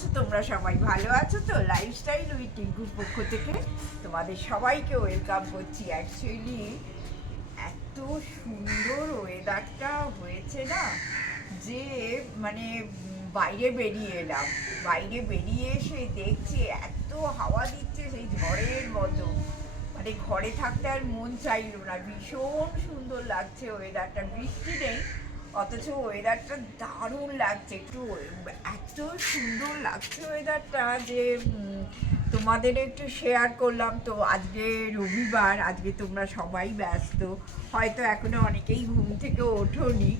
আছো? তোমরা সবাই ভালো আছো তো? লাইফস্টাইল উইথ টিঙ্কুর পক্ষ থেকে তোমাদের সবাইকে ওয়েলকাম করছি। অ্যাকচুয়ালি এত সুন্দর ওয়েদারটা হয়েছে না যে মানে বাইরে বেরিয়ে এলাম। বাইরে বেরিয়ে এসে দেখছি এত হাওয়া দিচ্ছে সেই ঝড়ের মতো। মানে ঘরে থাকতে আর মন চাইল না। ভীষণ সুন্দর লাগছে ওয়েদারটা বৃষ্টি নেই। অথচ ওয়েদারটা দারুণ লাগছে, একটু এত সুন্দর লাগছে ওয়েদারটা যে তোমাদের একটু শেয়ার করলাম। তো আজকে রবিবার, আজকে তোমরা সবাই ব্যস্ত। হয়তো এখনও অনেকেই ঘুম থেকে ওঠোনি।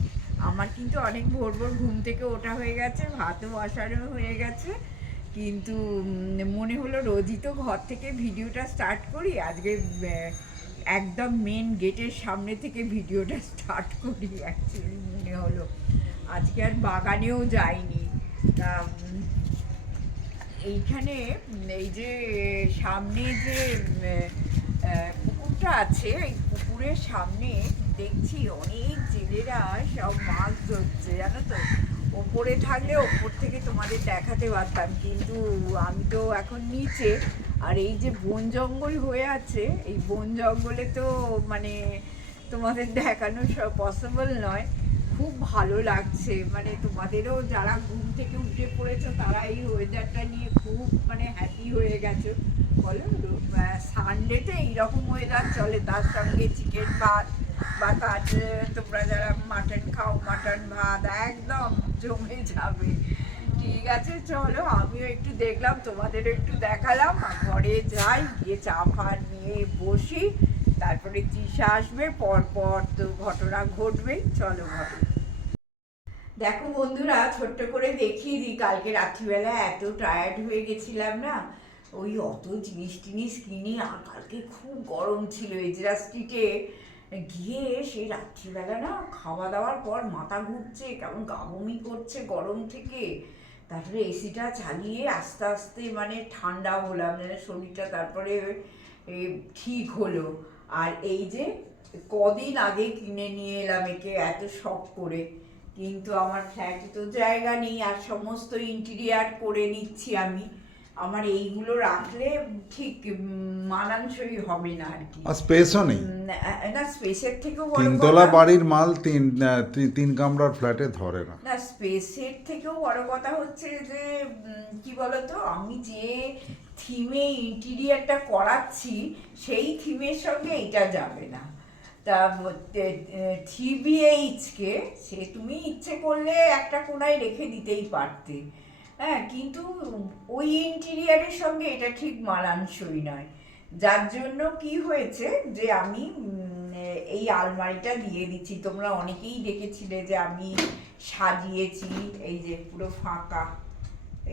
আমার কিন্তু অনেক ভোর ভোর ঘুম থেকে ওঠা হয়ে গেছে, ভাতও বসানো হয়ে গেছে। কিন্তু মনে হলো রোজই তো ঘর থেকে ভিডিওটা স্টার্ট করি। আজকে একদম মেন গেটের সামনে থেকে ভিডিওটা স্টার্ট করি অ্যাকচুয়ালি মনে হলো। আজকে আর বাগানেও যাইনি। এইখানে, এই যে সামনে যে পুকুরটা আছে, এই পুকুরের সামনে দেখছি অনেক জেলেরা সব মাছ ধরছে, জানো তো? ওপরে থাকলে ওপর থেকে তোমাদের দেখাতে পারতাম, কিন্তু আমি তো এখন নিচে। আর এই যে বন জঙ্গল হয়ে আছে, এই বন জঙ্গলে তো মানে তোমাদের দেখানো সব পসিবল নয়। খুব ভালো লাগছে মানে তোমাদেরও যারা ঘুম থেকে উঠে পড়েছো, তারা এই ওয়েদারটা নিয়ে খুব মানে হ্যাপি হয়ে গেছো। বলো সানডেতে এইরকম ওয়েদার চলে, তার সঙ্গে চিকেন ভাত বা তার তোমরা যারা মাটন খাও মাটন ভাত, একদম জমে যাবে। ঠিক আছে, চলো, আমিও একটু দেখলাম তোমাদের একটু দেখালাম ঘরে যাই, গিয়ে চা ফা নিয়ে বসি, তারপরে তৃষা আসবে, পরপর তো ঘটনা ঘটবেই চলো ঘটে দেখো বন্ধুরা, ছোট্ট করে দেখিয়ে দিই, কালকে রাত্রিবেলা এত টায়ার্ড হয়ে গেছিলাম না, ওই অত জিনিস টিনিস কিনি, আর কালকে খুব গরম ছিল এজরা স্ট্রিটে গিয়ে সেই রাত্রিবেলা না, খাওয়া দাওয়ার পর মাথা ঘুরছে, কেমন গাবমি করছে গরম থেকে। তারপরে এসিটা চালিয়ে আস্তে আস্তে মানে ঠান্ডা হলাম, যেন শরীরটা তারপরে ঠিক হলো। আর এই যে কদিন আগে কিনে নিয়ে এলাম একে, এত শখ করে। কিন্তু আমার ফ্ল্যাটে তো জায়গা নেই, আর সমস্ত ইন্টিরিয়ার করে নিচ্ছি আমি। আমার এইগুলো রাখলে ঠিক মানানসই হবে না আর কি। আর স্পেসও নেই। না স্পেসের থেকেও বড় তিনতলা বাড়ির মাল তিন তিন কামরার ফ্ল্যাটে ধরে না। না স্পেসের থেকেও বড় কথা হচ্ছে যে কি বলতো আমি যে থিমে ইন্টেরিয়ারটা করাচ্ছি সেই থিমের সঙ্গে এটা যাবে না। তা থ্রি বিএইচকে সে তুমি ইচ্ছে করলে একটা কোনায় রেখে দিতেই পারতে। হ্যাঁ কিন্তু ওই ইন্টেরিয়ারের সঙ্গে এটা ঠিক মানানসই নয়। যার জন্য কি হয়েছে যে আমি এই আলমারিটা দিয়ে দিচ্ছি। তোমরা অনেকেই দেখেছিলে যে আমি সাজিয়েছি, এই যে পুরো ফাঁকা।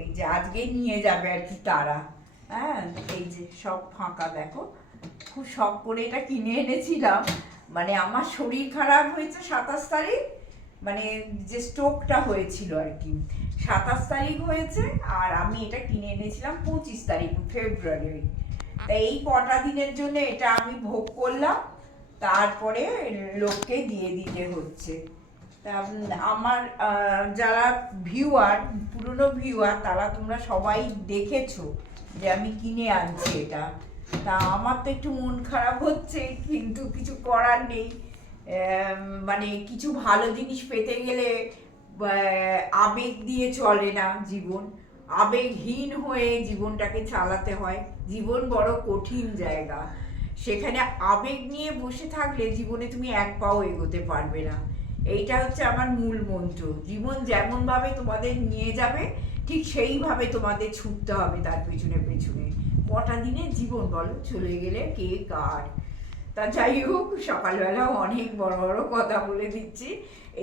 এই যে আজকে নিয়ে যাবে আর কি তারা। হ্যাঁ এই যে সব ফাঁকা, দেখো। খুব শখ করে এটা কিনে এনেছিলাম। মানে আমার শরীর খারাপ হয়েছে সাতাশ তারিখ। মানে যে স্ট্রোকটা হয়েছিল আর কি। সাতাশ তারিখ হয়েছে আর আমি এটা কিনে এনেছিলাম পঁচিশ তারিখ ফেব্রুয়ারি তা এই কটা দিনের জন্য এটা আমি ভোগ করলাম, তারপরে লোককে দিয়ে দিতে হচ্ছে। তা আমার যারা ভিউয়ার পুরনো ভিউয়ার তারা তোমরা সবাই দেখেছ যে আমি কিনে আনছি এটা। তা আমার তো একটু মন খারাপ হচ্ছে, কিন্তু কিছু করার নেই। মানে কিছু ভালো জিনিস পেতে গেলে আবেগ দিয়ে চলে না জীবন। আবেগহীন হয়ে জীবনটাকে চালাতে হয়। জীবন বড় কঠিন জায়গা। সেখানে আবেগ নিয়ে বসে থাকলে জীবনে তুমি এক পাও এগোতে পারবে না। এইটা হচ্ছে আমার মূল মন্ত্র। জীবন যেমনভাবে তোমাদের নিয়ে যাবে, ঠিক সেইভাবে তোমাদের ছুটতে হবে তার পেছনে পেছনে। কটা দিনের জীবন বলো? চলে গেলে কে কার? তা যাই হোক সকালবেলা অনেক বড় বড় কথা বলে দিচ্ছি।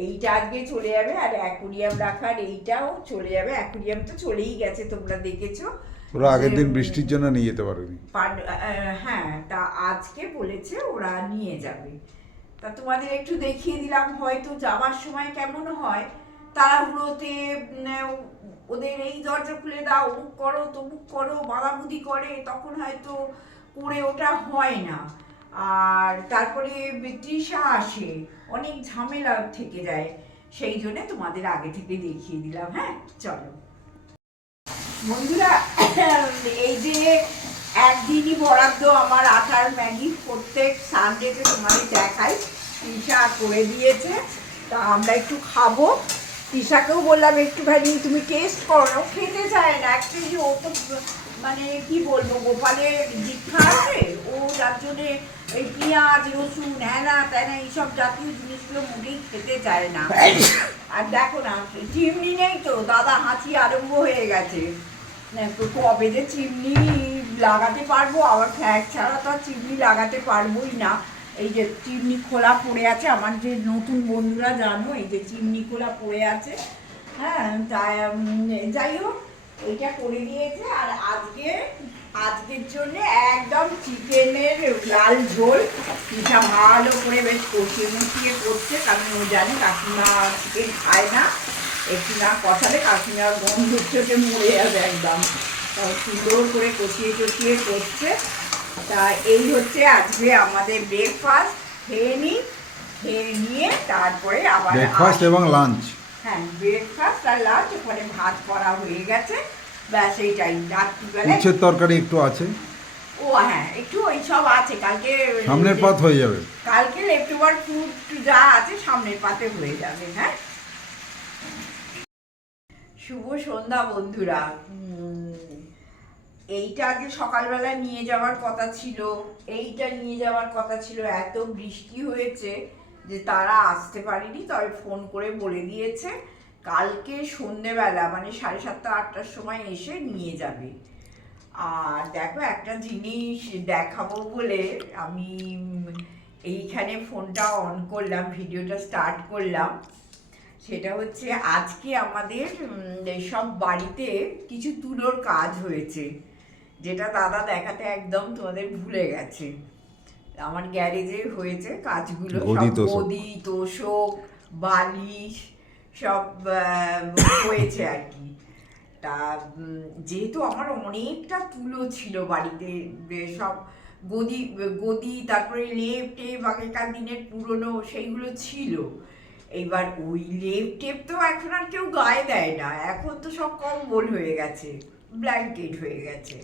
এইটা আজকে চলে যাবে আর অ্যাকুরিয়াম রাখার এইটাও চলে যাবে। অ্যাকুরিয়াম তো চলেই গেছে তোমরা দেখেছ। ওরা আগের দিন বৃষ্টির জন্য নিয়ে যেতে পারেনি। হ্যাঁ তা আজকে বলেছে ওরা নিয়ে যাবে। তা তোমাদের একটু দেখিয়ে দিলাম হয়তো যাবার সময় কেমন হয়। তাড়াহুড়োতে ওদের এই দরজা খুলে দাও অমুক করো তমুক করো বাড়াবুদি করে তখন হয়তো করে ওটা হয় না। আর তারপরে তৃষা আসে, অনেক ঝামেলা থেকে যায়, সেই জন্য তোমাদের আগে থেকে দেখিয়ে দিলাম হ্যাঁ? চলো। বন্ধুরা, এই যে একদিনই বরাদ্দ আমার আটার ম্যাগি প্রত্যেক সানডেতে তোমাদের দেখাই, তিশা করে দিয়েছে, তা আমরা একটু খাব। তিশাকেও বললাম একটু একটুখানি তুমি টেস্ট করো। খেতে চায় না অ্যাকচুয়ালি ও তো মানে কি বলব, গোপালের দীক্ষা আছে, ও যার জন্যে এই পেঁয়াজ রসুন হ্যানা ত্যানা এইসব জাতীয় জিনিসগুলো মোটেই খেতে চায় না। আর দেখো না চিমনি নেই তো দাদা হাঁচি আরম্ভ হয়ে গেছে। না, কবে যে চিমনি লাগাতে পারব আবার ফ্যাট ছাড়া তো আর চিমনি লাগাতে পারবোই না। এই যে চিমনি খোলা পড়ে আছে আমার যে নতুন বন্ধুরা জানো এই যে চিমনি খোলা পড়ে আছে। হ্যাঁ তাই যাই হোক ওইটা করে দিয়েছে আর আজকে আজকের জন্য একদম চিকেনের লাল ঝোল। পিঠা ভালো করে বেশ কষিয়ে মুছিয়ে করছে কারণ ও জানে কাকিমা চিকেন খায় না। একটু না কষালে কাকিমার গন্ধ চোখে মরে যাবে একদম। সুন্দর করে কষিয়ে টষিয়ে করছে। তা এই হচ্ছে আজকে আমাদের ব্রেকফাস্ট খেয়ে নিই খেয়ে নিয়ে তারপরে আবার ব্রেকফাস্ট এবং লাঞ্চ হ্যাঁ ব্রেকফাস্ট আর লাঞ্চ ওখানে ভাত করা হয়ে গেছে। ব্যাস এইটাই রাত্রিবেলায় উচ্ছের তরকারি একটু আছে। ও হ্যাঁ একটু ওই সব আছে কালকে সামনের পাত হয়ে যাবে। কালকে লেফট ওভার ফুড যা আছে সামনের পাতে হয়ে যাবে হ্যাঁ? শুভ সন্ধ্যা বন্ধুরা। এইটা আগে সকালবেলা নিয়ে যাওয়ার কথা ছিল এইটা নিয়ে যাওয়ার কথা ছিল এত বৃষ্টি হয়েছে যে তারা আসতে পারেনি তবে ফোন করে বলে দিয়েছে। কালকে সন্ধেবেলা মানে সাড়ে সাতটা আটটার সময় এসে নিয়ে যাবে। আর দেখো একটা জিনিস দেখাবো বলে আমি এইখানে ফোনটা অন করলাম ভিডিওটা স্টার্ট করলাম। সেটা হচ্ছে আজকে আমাদের সব বাড়িতে কিছু তুলোর কাজ হয়েছে যেটা দাদা দেখাতে একদম তোমাদের ভুলে গেছে। আমার গ্যারেজে হয়েছে কাজগুলো গদি তোষক বালিশ সব হয়েছে আর কি। তা যেহেতু আমার অনেকটা তুলো ছিল বাড়িতে সব গদি গদি, তারপরে লেপ টেপ, আগেকার দিনের পুরনো সেইগুলো ছিল। এইবার ওই লেপ টেপ তো এখন আর কেউ গায়ে দেয় না। এখন তো সব কম্বল হয়ে গেছে, ব্ল্যাঙ্কেট হয়ে গেছে।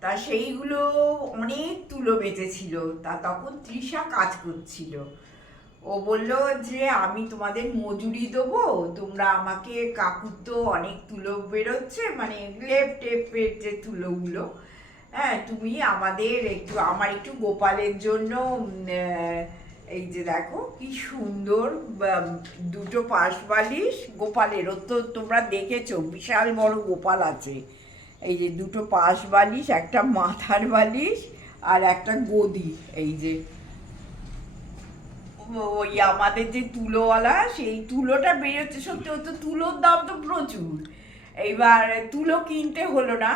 তা সেইগুলো অনেক তুলো বেঁচেছিল। তা তখন তৃষা কাজ করছিল। ও বলল যে, আমি তোমাদের মজুরি দেবো, তোমরা আমাকে কাকুর তো অনেক তুলো বেরোচ্ছে মানে লেপ টেপের যে তুলোগুলো। হ্যাঁ তুমি আমাদের একটু, আমার একটু গোপালের জন্য এই যে দেখো, কি সুন্দর দুটো পাশ বালিশ গোপালের। ও তো তোমরা দেখেছ, বিশাল বড় গোপাল আছে। এই যে দুটো পাশ বালিশ একটা মাথার বালিশ আর একটা গদি, এই যে। ওই আমাদের যে তুলোওয়ালা সেই তুলোটা বেরোচ্ছে। সত্যি তো তুলোর দাম তো প্রচুর। এইবার তুলো কিনতে হলো না।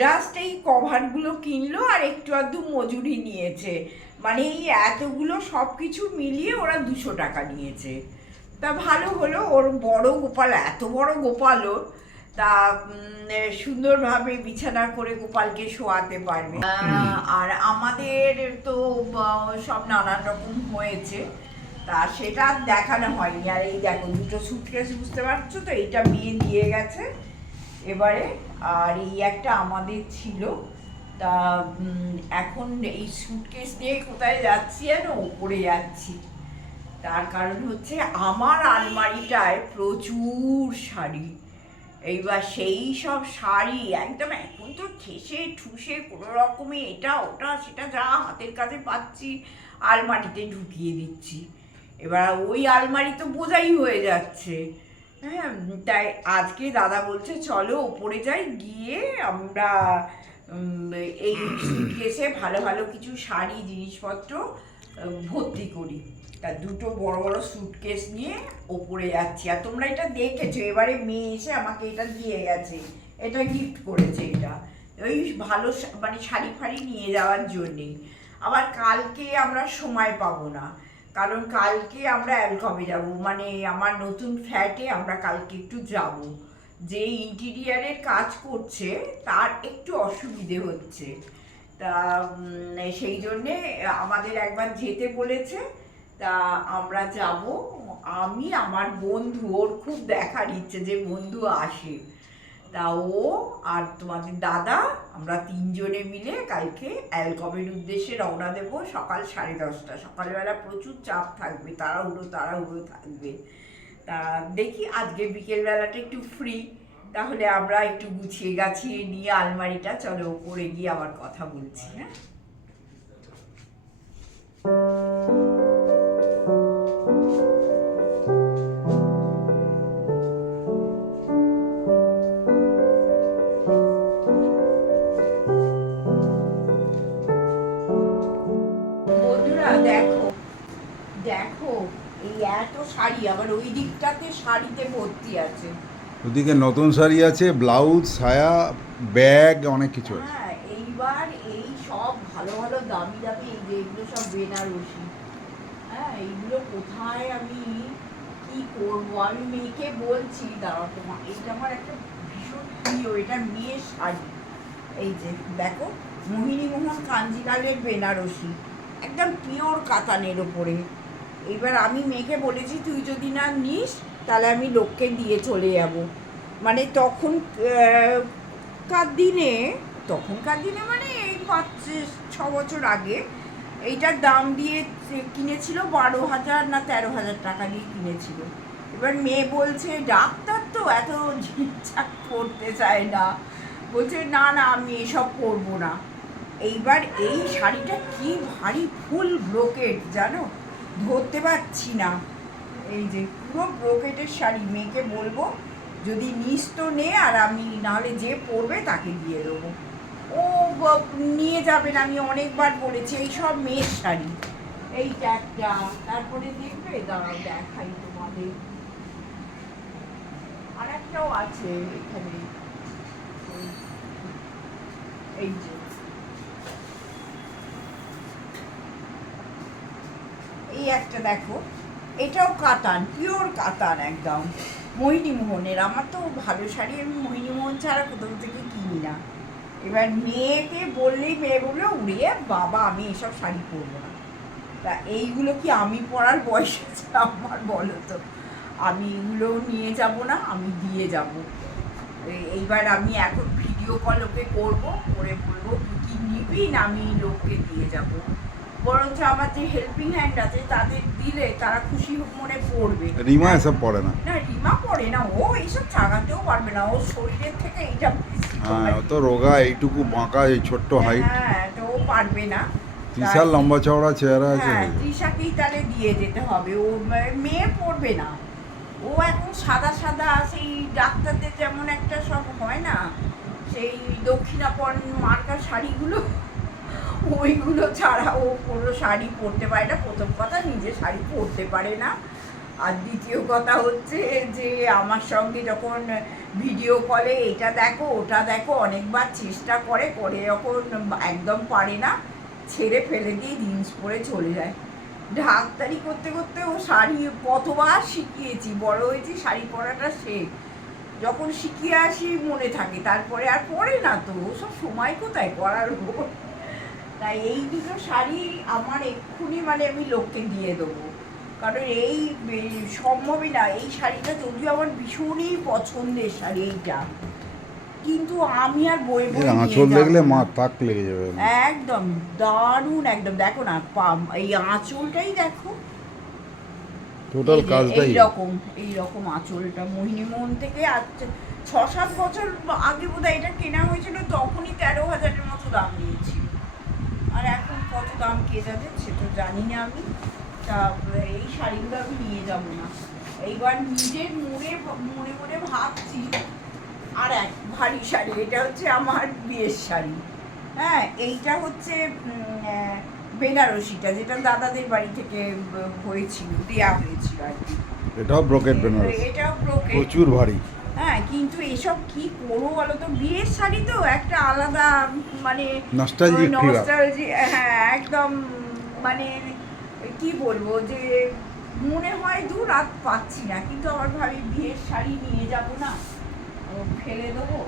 জাস্ট এই কভারগুলো কিনলো আর একটু আধটু মজুরি নিয়েছে। মানে এই এতগুলো সব কিছু মিলিয়ে ওরা দুশো টাকা নিয়েছে। তা ভালো হলো ওর বড় গোপাল এত বড় গোপাল ওর। তা সুন্দরভাবে বিছানা করে গোপালকে শোয়াতে পারবে। আর আমাদের তো সব নানান রকম হয়েছে। তা সেটা দেখানো হয়নি। আর এই দেখো, দুটো সুটকেস বুঝতে পারছ তো? এইটা বিয়ে দিয়ে গেছে। এবারে, আর এই একটা আমাদের ছিল। তা এখন এই সুটকেস নিয়ে কোথায় যাচ্ছি জানো? ওপরে যাচ্ছি। তার কারণ হচ্ছে আমার আলমারিটায় প্রচুর শাড়ি। এইবার সেই সব শাড়ি একদম এখন তো ঠেসে ঠুসে কোনো রকমে এটা, ওটা, সেটা যা হাতের কাছে পাচ্ছি, আলমারিতে ঢুকিয়ে দিচ্ছি। এবার ওই আলমারি তো বোঝাই হয়ে যাচ্ছে। হ্যাঁ তাই আজকে দাদা বলছে, চলো ওপরে যাই, গিয়ে আমরা এই সুটকেসে ভালো ভালো কিছু শাড়ি, জিনিসপত্র ভর্তি করি। তা দুটো বড় বড় সুটকেস নিয়ে ওপরে যাচ্ছি। আর তোমরা এটা দেখেছ, এবারে মেয়ে এসে আমাকে এটা দিয়ে গেছে। এটা গিফট করেছে এটা। ওই ভালো মানে শাড়ি ফাড়ি নিয়ে যাওয়ার জন্যেই। আবার কালকে আমরা সময় পাবো না। কারণ কালকে আমরা অ্যালকমে যাব মানে আমার নতুন ফ্ল্যাটে আমরা কালকে একটু যাব। যে ইন্টিরিয়ারের কাজ করছে, তার একটু অসুবিধে হচ্ছে। তা সেই জন্যে আমাদের একবার যেতে বলেছে, তা আমরা যাব। আমি, আমার বন্ধু, ওর খুব দেখার ইচ্ছে যে বন্ধু আসে। তা ও আর তোমাদের দাদা, আমরা তিনজনে মিলে কালকে অ্যালকমের উদ্দেশ্যে রওনা দেব সকাল সাড়ে দশটা। সকালবেলা প্রচুর চাপ থাকবে, তাড়াহুড়ো তাড়াহুড়ো থাকবে। তা দেখি আজকে বিকেলবেলাটা একটু ফ্রি তাহলে আমরা একটু গুছিয়ে গাছিয়ে নিয়ে আলমারিটা, চলো করে গিয়ে আবার কথা বলছি হ্যাঁ? শাড়ি আবার ওই দিকটাতে শাড়িতে ভর্তি আছে। ওদিকে নতুন শাড়ি আছে ব্লাউজ ছায়া ব্যাগ অনেক কিছু আছে। হ্যাঁ এইবার এই সব ভালো ভালো দামি দামি এই যে এগুলো সব বেনারসি। হ্যাঁ এইগুলো কোথায় আমি কি করব? আমি মেয়েকে বলছি দাঁড়াও তোমার এটা আমার একটা ভীষণ প্রিয় এটা মেয়ের শাড়ি। এই যে দেখো মোহিনী মোহন কাঞ্জিলালের বেনারসি একদম পিওর কাতানের ওপরে। এবার আমি মেয়েকে বলেছি, তুই যদি না নিস, তাহলে আমি লোককে দিয়ে চলে যাব। মানে তখন কার দিনে? তখনকার দিনে মানে এই পাঁচ, ছ বছর আগে। এইটার দাম দিয়ে কিনেছিল বারো হাজার না তেরো হাজার টাকা দিয়ে কিনেছিল। এবার মেয়ে বলছে, ডাক্তার তো এত ঝিকঝাক করতে চায় না। বলছে, না না, আমি এসব করব না। এইবার এই শাড়িটা কি ভারী ফুল ব্রোকেট, জানো? ধরতে পারছি না। এই যে পুরো ব্রোকেটের শাড়ি, মেয়েকে বলব, যদি নিস তো নে, আর আমি নাহলে যে পরবে তাকে দিয়ে দেবো। ও নিয়ে যাবেন আমি অনেকবার বলেছি, এই সব মেয়ের শাড়ি। এইটা একটা। তারপরে দেখবে? দাঁড়াও, দেখাই তোমাদের। আর একটাও আছে এখানে। এই- এই যে এই একটা দেখো, এটাও কাতান পিওর কাতান একদম। মোহিনী মোহনের আমার তো ভালো শাড়ি আমি মোহিনী মোহন ছাড়া কোথাও থেকে কিনি না। এবার মেয়েকে বললেই মেয়ে বলল উড়িয়ে বাবা, আমি এসব শাড়ি পরবো না। তা এইগুলো কি আমি পরার বয়স আছে আমার বলো তো? আমি এগুলো নিয়ে যাব না, আমি দিয়ে যাব। এইবার আমি এখন ভিডিও কল ওকে করব, করে বলব কি নিবি না আমি লোককে দিয়ে যাব? বরঞ্চ আমার যে হেল্পিং হ্যান্ড আছে তাদের দিলে তারা খুশি মনে পড়বে। রিমা এসব পড়ে না? না রিমা পড়ে না ও এইসব চাগাতেও পারবে না ও শরীরের থেকে এইটা হ্যাঁ তো রোগা এইটুকু বাঁকা এই ছোট্ট হাইট হ্যাঁ তো ও পারবে না। লম্বা চওড়া চেহারা আছে। হ্যাঁ তৃষাকেই তাহলে দিয়ে যেতে হবে। ও মেয়ে পড়বে না। ও এখন সাদা সাদা সেই ডাক্তারদের যেমন একটা সব হয় না সেই দক্ষিণাপন মার্কা শাড়িগুলো ওইগুলো ছাড়া ও কোনো শাড়ি পরতে পারে না। প্রথম কথা, নিজে শাড়ি পরতে পারে না। আর দ্বিতীয় কথা হচ্ছে যে, আমার সঙ্গে যখন ভিডিও কলে এটা দেখো, ওটা দেখো, অনেকবার চেষ্টা করে করে যখন একদম পারে না, ছেড়ে ফেলে দিয়ে জিন্স পরে চলে যায়। ডাক্তারি করতে করতে ও শাড়ি কতবার শিখিয়েছি, বড় হয়েছি, শাড়ি পরাটা শেখ যখন শিখিয়ে আসি, মনে থাকে, তারপরে আর পরে না তো সব সময় কোথায় করার ওর তাই এই দুটো শাড়ি আমার এক্ষুনি মানে আমি লোককে দিয়ে দেবো। কারণ এই সম্ভবই না এই শাড়িটা যদিও আমার ভীষণই পছন্দের শাড়ি এইটা। কিন্তু আমি আর বই বই আঁচল দেখলে মা তাক লেগে যাবে। একদম দারুণ একদম। দেখো না এই আঁচলটাই দেখো। টোটাল কাজটাই। এইরকম এইরকম আঁচলটা। মোহিনীমোহন থেকে আজ ছ সাত বছর আগে বোধহয় এটা কেনা হয়েছিল তখনই তেরো হাজারের মতো দাম নিয়েছিল। কত দাম কে যাবে সে তো জানি না আমি। তা এই শাড়িগুলো আমি নিয়ে যাব না। এইবার নিজের মনে মনে মনে ভাবছি আর এক ভারী শাড়ি এটা হচ্ছে আমার বিয়ের শাড়ি। হ্যাঁ এইটা হচ্ছে বেনারসিটা যেটা দাদাদের বাড়ি থেকে হয়েছিল দেয়া হয়েছিল আর কি। এটাও ব্রোকেট বেনারস এটাও ব্রোকেট প্রচুর ভারী। হ্যাঁ কিন্তু এসব কি করব বলো তো? বিয়ের শাড়ি তো একটা আলাদা মানে হ্যাঁ একদম মানে কি বলব যে মনে হয় দু রাত পাচ্ছি না কিন্তু আবার ভাবি বিয়ের শাড়ি নিয়ে যাব না ফেলে দেবো।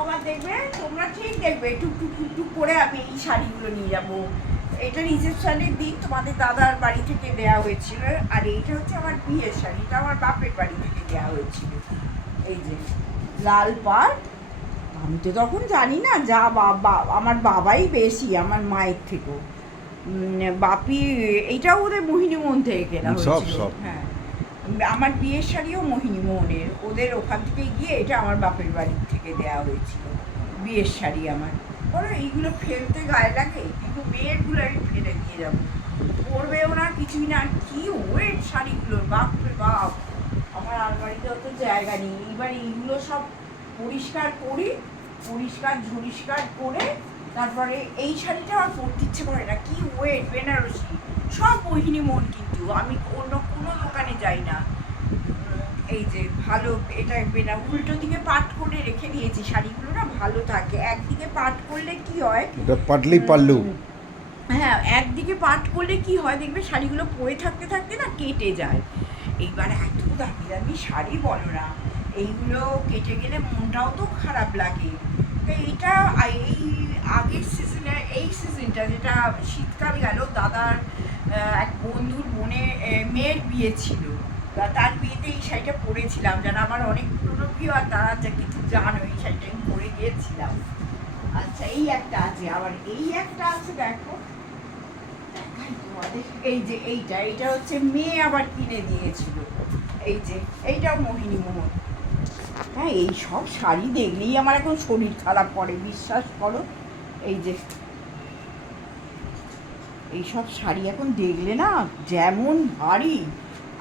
আবার দেখবে তোমরা ঠিক দেখবে টুকটুক টুকটুক করে আমি এই শাড়িগুলো নিয়ে যাব। এটা রিসেপশনের দিন তোমাদের দাদার বাড়ি থেকে দেয়া হয়েছিল আর এইটা হচ্ছে আমার বিয়ের শাড়ি এটা আমার বাপের বাড়ি থেকে দেওয়া হয়েছিল। এই যে লাল পাড় আমি তো তখন জানি না যা বাবা আমার বাবাই বেশি আমার মায়ের থেকেও। বাপি এইটাও ওদের মোহিনী মোহন থেকে কেনা হয়েছিল। হ্যাঁ। আমার বিয়ের শাড়িও মোহিনী মোহনের। ওদের ওখান থেকে গিয়ে এটা আমার বাপের বাড়ির থেকে দেওয়া হয়েছিল। বিয়ের শাড়ি আমার। বলো এইগুলো ফেলতে গায়ে লাগে? কিন্তু মেয়েরগুলো আমি ফেলে দিয়ে যাব। পরবেও না কিছুই না। কি ওয়েট শাড়িগুলোর? বাপরে বাপ। আমার আলমারিতে অত জায়গা নেই। এবার এইগুলো সব পরিষ্কার করি পরিষ্কার ঝরিষ্কার করে তারপরে এই শাড়িটা আমার পরতে ইচ্ছে করে না। কি ওয়েট বেনারসি সব মোহিনী মন কিন্তু। আমি অন্য কোনো দোকানে যাই না। এই যে ভালো এটা বেনা উল্টো দিকে পাট করে রেখে দিয়েছি। শাড়িগুলো না ভালো থাকে। একদিকে পাট করলে কি হয়? এটা পাটলি পাল্লু। হ্যাঁ একদিকে পাট করলে কি হয়? দেখবে শাড়িগুলো পরে থাকতে থাকতে না কেটে যায়। এইবার এত দামি দামি শাড়ি বলো না, এইগুলো কেটে গেলে মনটাও তো খারাপ লাগে। এইটা এই আগের সিজনে এই সিজনটা যেটা শীতকাল গেল, দাদার এক বন্ধুর বোনে মেয়ের বিয়ে ছিল। তার বিয়েতে এই শাড়িটা পরেছিলাম যারা আমার অনেক পুরনো প্রিয় আর তারা যা কিছু জানো, এই শাড়িটা আমি পরে গিয়েছিলাম। আচ্ছা এই একটা আছে, আবার এই একটা আছে, দেখো এই যে এইটা এইটা হচ্ছে মেয়ে আবার কিনে দিয়েছিল। এই যে, এইটাও মোহিনী মোহন। হ্যাঁ এই সব শাড়ি দেখলেই আমার এখন শরীর খারাপ করে, বিশ্বাস করো। এই যে শাড়ি এখন দেখলে না যেমন ভারী।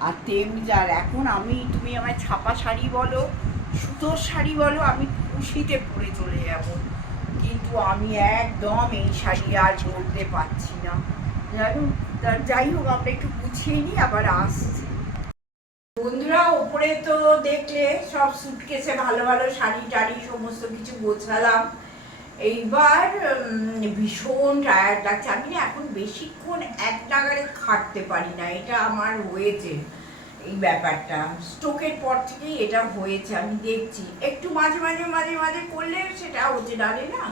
আর তেমনি যার, এখন আমি, তুমি আমার ছাপা শাড়ি বলো, সুতোর শাড়ি বলো, আমি খুশিতে পরে চলে যাব। কিন্তু আমি একদম এই শাড়ি আর পরতে পারছি না। জানো যাই হোক, আমরা একটু গুছিয়ে নিই, আবার আসছি। বন্ধুরা, ওপরে তো দেখলে সব সুটকেসে ভালো ভালো শাড়ি টাড়ি সমস্ত কিছু গোছালাম। এইবার ভীষণ টায়ার্ড লাগছে। আমি না এখন বেশিক্ষণ এক জায়গায় খাটতে পারি না। এটা আমার হয়েছে এই ব্যাপারটা। স্ট্রোকের পর থেকেই এটা হয়েছে, আমি দেখছি। একটু মাঝে মাঝে মাঝে মাঝে করলে সেটা হচ্ছে ডালে না।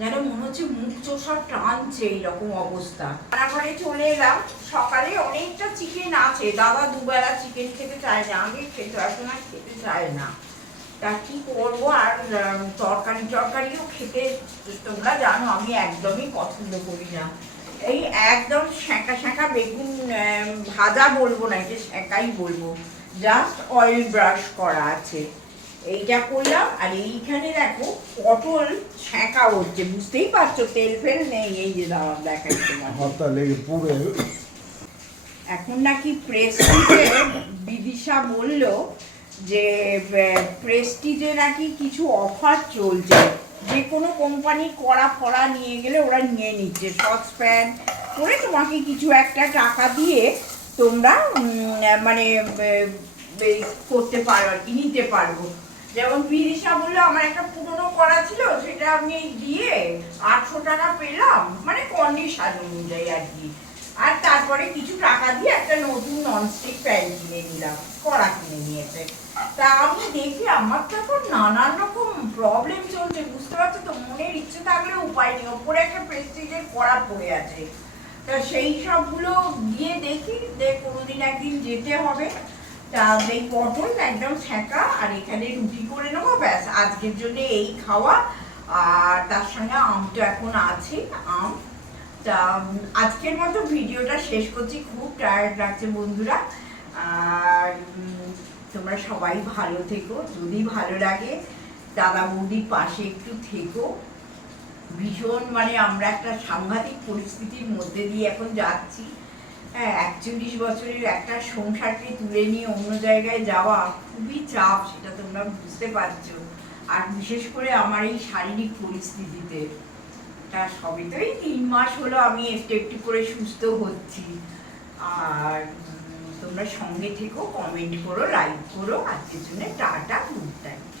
যেন মনে হচ্ছে মুখ চোখ সব টানছে এইরকম অবস্থা। রান্নাঘরে চলে এলাম। সকালে অনেকটা চিকেন আছে। দাদা দুবেলা চিকেন খেতে চায় না, আগে খেতে এখন আর খেতে চায় না। তা কি করব? আর তরকারি টরকারিও খেতে তোমরা জানো, আমি একদমই পছন্দ করি না। এই একদম শ্যাঁকা শ্যাঁকা বেগুন ভাজা বলব না এটা শ্যাঁকাই বলব। জাস্ট অয়েল ব্রাশ করা আছে। এইটা করলাম আর এইখানে দেখো পটল ছ্যাঁকা হচ্ছে বুঝতেই পারছ? তেল ফেল নেই এই যে দাঁড়ান দেখাই এখন নাকি প্রেস্টিজে বিদিশা বলল যে প্রেস্টিজে নাকি কিছু অফার চলছে। যে কোনো কোম্পানি কড়া ফড়া নিয়ে গেলে ওরা নিয়ে নিচ্ছে। সস প্যান করে তোমাকে কিছু একটা টাকা দিয়ে তোমরা মানে করতে পারো আর কি নিতে পারব যেমন বিদিশা বলল, আমার একটা পুরনো করা ছিল, সেটা আমি দিয়ে আটশো টাকা পেলাম মানে কন্ডিশন অনুযায়ী আর কি। আর তারপরে কিছু টাকা দিয়ে একটা নতুন ননস্টিক প্যান কিনে নিলাম, কড়া কিনে নিয়েছে তা আমি দেখি, আমার তো এখন নানান রকম প্রবলেম চলছে, বুঝতে পারছ তো? মনের ইচ্ছে থাকলে উপায় নেই, ওপরে একটা প্রেস্টিজের কড়া পড়ে আছে। তা সেই সবগুলো গিয়ে দেখি যে কোনোদিন একদিন যেতে হবে। তা এই পটল একদম ছ্যাঁকা আর এখানে রুটি করে নেব, ব্যাস। আজকের জন্য এই খাওয়া। আর তার সঙ্গে আম তো এখন আছে, আম। তা, আজকের মতো ভিডিওটা শেষ করছি। খুব টায়ার্ড লাগছে বন্ধুরা। আর তোমরা সবাই ভালো থেকো। যদি ভালো লাগে, দাদা বৌদির পাশে একটু থেকো। ভীষণ মানে আমরা একটা সাংঘাতিক পরিস্থিতির মধ্যে দিয়ে এখন যাচ্ছি। একচল্লিশ বছরের একটা সংসারকে তুলে নিয়ে অন্য জায়গায় যাওয়া খুবই চাপ, সেটা তোমরা বুঝতে পারছ। আর বিশেষ করে আমার এই শারীরিক পরিস্থিতিতে। তা সবে তো এই তিন মাস হলো আমি একটু একটু করে সুস্থ হচ্ছি। আর তোমরা সঙ্গে থেকো কমেন্ট করো লাইক করো। আজকের জন্য টাটা গুড নাইট